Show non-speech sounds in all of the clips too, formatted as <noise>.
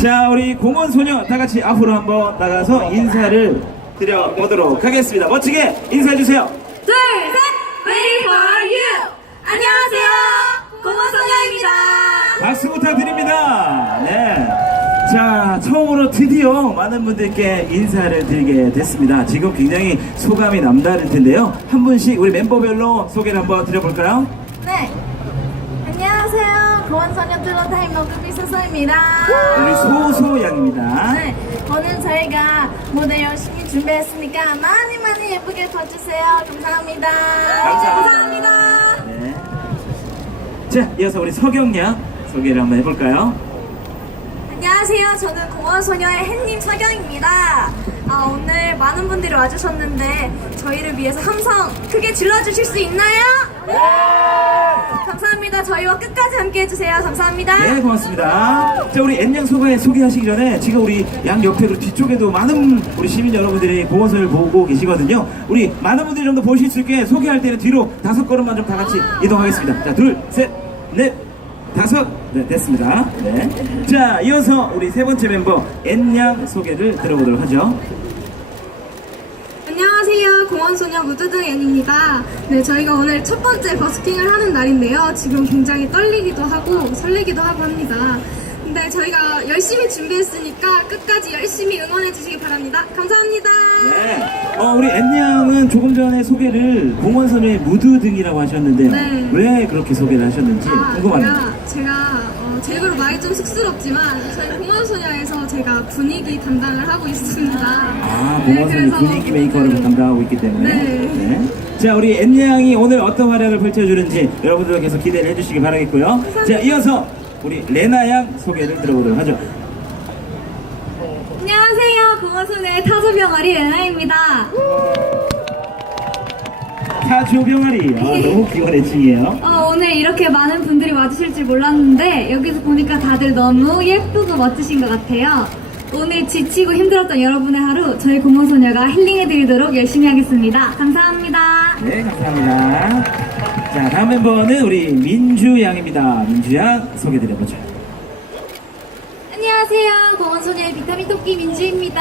자, 우리 공원 소녀 다 같이 앞으로 한번 나가서 인사를 드려보도록 하겠습니다. 멋지게 인사해 주세요. 둘, 셋! Waiting for you! 안녕하세요! 공원 소녀입니다! 박수 부탁드립니다. 네. 자, 처음으로 드디어 많은 분들께 인사를 드리게 됐습니다. 지금 굉장히 소감이 남다를 텐데요. 한 분씩 우리 멤버별로 소개를 한번 드려볼까요? 네. 안녕하세요. 공원소녀 뚜러타임 너구비 소소입니다. 우리 소소양입니다. 네. 오늘 저희가 무대 열심히 준비했으니까 많이 많이 예쁘게 봐주세요. 감사합니다. 감사합니다. 감사합니다. 네. 자, 이어서 우리 서경양 소개를 한번 해볼까요? 안녕하세요. 저는 공원소녀의 햇님 서경입니다. 아, 오늘 많은 분들이 와주셨는데 저희를 위해서 함성 크게 질러주실 수 있나요? 감사합니다. 저희와 끝까지 함께 해주세요. 감사합니다. 네, 고맙습니다. 자, 우리 N양 소개 소개하시기 전에 지금 우리 양 옆에 그리고 뒤쪽에도 많은 우리 시민 여러분들이 공원선을 보고 계시거든요. 우리 많은 분들이 좀 더 보실 수 있게 소개할 때는 뒤로 다섯 걸음만 좀 다 같이 이동하겠습니다. 자, 둘, 셋, 넷, 다섯. 네, 됐습니다. 네. 자, 이어서 우리 세 번째 멤버 N양 소개를 들어보도록 하죠. 안녕하세요. 공원소녀 무드등 앤입니다. 네, 저희가 오늘 첫 번째 버스킹을 하는 날인데요. 지금 굉장히 떨리기도 하고 설레기도 하고 합니다. 근데 저희가 열심히 준비했으니까 끝까지 열심히 응원해 주시기 바랍니다. 감사합니다. 네. 어, 우리 N양은 조금 전에 소개를 공원선의 무드 등이라고 하셨는데요. 네. 왜 그렇게 소개를 하셨는지 아, 궁금합니다. 제가, 제가 어, 제 입으로 말이 좀 쑥스럽지만 저희 공원소녀에서 제가 분위기 담당을 하고 있습니다. 아, 네, 공원선이 그래서- 분위기 메이커를 네. 담당하고 있기 때문에. 네. 자, 우리 N양이 오늘 어떤 활약을 펼쳐주는지 여러분들 계속 기대를 해주시기 바라겠고요. 자, 이어서 우리 레나 양 소개를 들어보도록 하죠. 안녕하세요. 공원소녀의 타조병아리 레나입니다. 타조병아리. 아, 너무 귀여운 애칭이에요. 어, 오늘 이렇게 많은 분들이 와주실 줄 몰랐는데 여기서 보니까 다들 너무 예쁘고 멋지신 것 같아요. 오늘 지치고 힘들었던 여러분의 하루 저희 공원소녀가 힐링해드리도록 열심히 하겠습니다. 감사합니다. 네, 감사합니다. 자, 다음 멤버는 우리 민주 양입니다. 민주 양 소개드려보죠. 안녕하세요. 공원소녀의 비타민 토끼 민주입니다.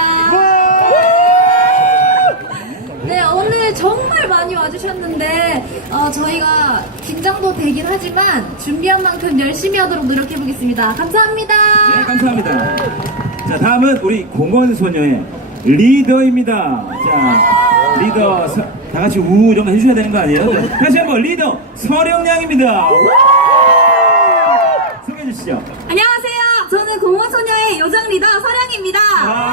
네, 오늘 정말 많이 와주셨는데 어, 저희가 긴장도 되긴 하지만 준비한 만큼 열심히 하도록 노력해보겠습니다. 감사합니다. 네, 감사합니다. 자, 다음은 우리 공원소녀의 리더입니다. 자, 리더, 서- 다 같이 우 이런 거 해주셔야 되는 거 아니에요? 자, 다시 한번 리더 서령양입니다. 소개해 주시죠. 안녕하세요. 저는 공원소녀의 요정 리더 서량입니다. 아.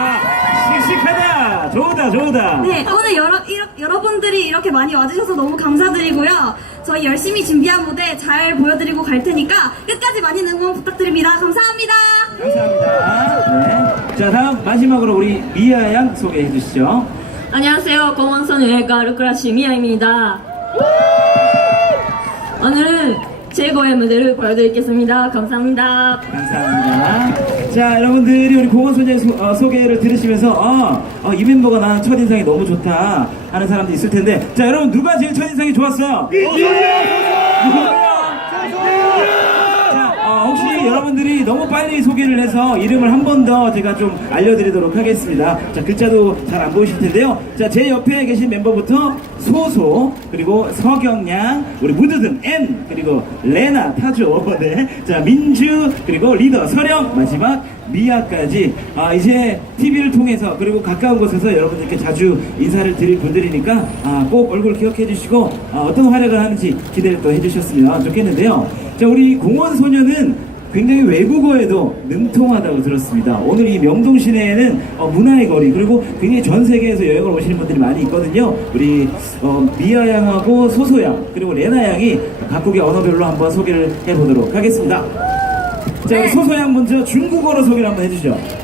좋다, 좋다. 네, 오늘 여러, 이러- 여러분들이 이렇게 많이 와주셔서 너무 감사드리고요. 저희 열심히 준비한 무대 잘 보여드리고 갈 테니까 끝까지 많이 응원 부탁드립니다. 감사합니다. 감사합니다. 네. 자, 다음 마지막으로 우리 미아 양 소개해 주시죠. 안녕하세요. 공원선의 가르크라시 미아입니다. 오늘은 최고의 무대를 보여드리겠습니다. 감사합니다. 감사합니다. 자, 여러분들이 우리 공원소녀 소, 어, 소개를 들으시면서, 어, 어, 이 멤버가 나는 첫인상이 너무 좋다 하는 사람도 있을 텐데, 자, 여러분, 누가 제일 첫인상이 좋았어요? 누구요? 여러분들이 너무 빨리 소개를 해서 이름을 한 번 더 제가 좀 알려드리도록 하겠습니다. 자, 글자도 잘 안 보이실 텐데요. 자, 제 옆에 계신 멤버부터 소소, 그리고 서경양, 우리 무드등 N, 그리고 레나 타조, <laughs> 네. 자, 민주, 그리고 리더 서령, 마지막 미아까지 아, 이제 TV를 통해서 그리고 가까운 곳에서 여러분들께 자주 인사를 드릴 분들이니까 아, 꼭 얼굴 기억해 주시고 아, 어떤 활약을 하는지 기대를 또 해주셨으면 좋겠는데요. 자, 우리 공원 소녀는 굉장히 외국어에도 능통하다고 들었습니다. 오늘 이 명동 시내에는 어, 문화의 거리 그리고 굉장히 전 세계에서 여행을 오시는 분들이 많이 있거든요. 우리 어, 미아 양하고 소소 양 그리고 레나 양이 각국의 언어별로 한번 소개를 해보도록 하겠습니다. 자, 우리 소소 양 먼저 중국어로 소개를 한번 해주죠.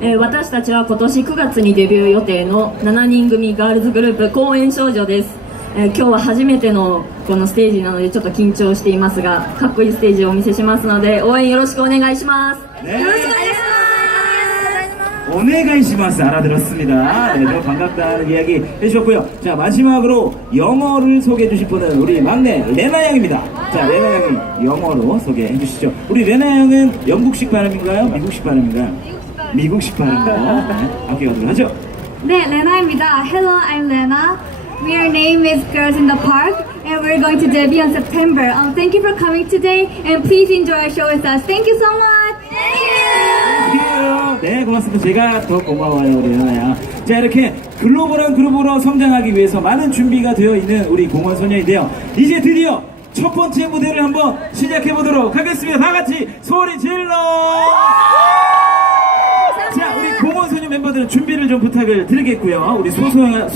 えー私たちは今年9月にデビュー予定の7人組ガールズグループ公演少女です、えー今日は初めてのこのステージなのでちょっと緊張していますがかっこいいステージをお見せしますので応援よろしくお願いします 네. よろしくお願いします 오네가이시마스 알아들었습니다. 네, 너무 반갑다는 이야기 해주셨고요. 자, 마지막으로 영어를 소개해 주실 분은 우리 막내 레나 양입니다. 자, 레나 양이 영어로 소개해 주시죠. 우리 레나 양은 영국식 발음인가요? 미국식 발음인가요? 미국식 발음으로 네, 함께 하죠. 네, 레나입니다. Hello, I'm Lena. Our name is Girls in the Park, and we're going to debut on September. Um, thank you for coming today, and please enjoy our show with us. Thank you so much. Thank you. 네, 고맙습니다. 제가 더 고마워요, 우리 레나야. 자, 이렇게 글로벌한 그룹으로 성장하기 위해서 많은 준비가 되어 있는 우리 공원 소녀인데요. 이제 드디어 첫 번째 무대를 한번 시작해 보도록 하겠습니다. 다 같이 소리 질러! 멤버들은 준비를 좀 부탁을 드리겠고요. 우리 소소한